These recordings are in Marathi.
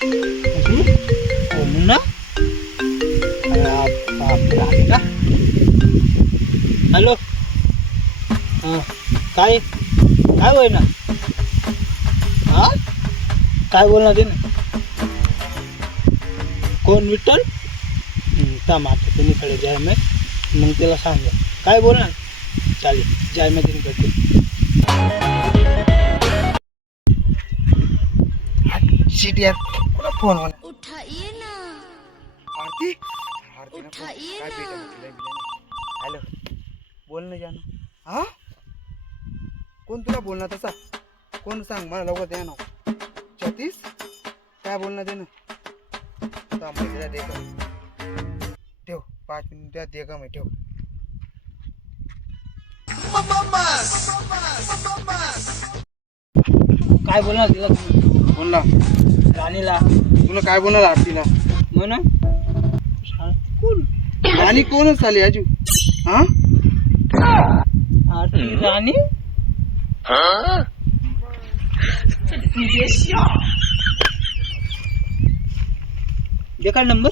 हो मुन्ना बापरे का हॅलो हां काय काय होय ना हां काय बोलणार ते ना कोण विठ्ठल थांब आता तुम्हीकडे जाय मी मग त्याला सांगा काय बोलणार चालेल जाय मी तिने करते शिट यार कोणा फोन मला उठाइए ना आरती आरती ना उठाइए काय ना भेटलं हॅलो बोल ना जानो हा कोण तुला बोलणार तसा कोण सांग मला लवकर द्या ना छत्तीस काय बोलणार ते ना तिला दे का ठेव 5 मिनिटात दे का मी ठेव काय बोलणार तिला बोलला राणीला तुला काय बोलणार आरतीला म्हणा कोण आणि कोणच आली आजू हा आरती राणी देखा नंबर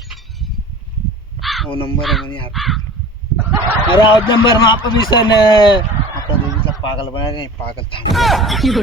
हो नंबर आहे म्हणे आरती अरे आउट नंबर माप मिसन आपल्या देवीचा पागल बनायला नाही पागल थांब किती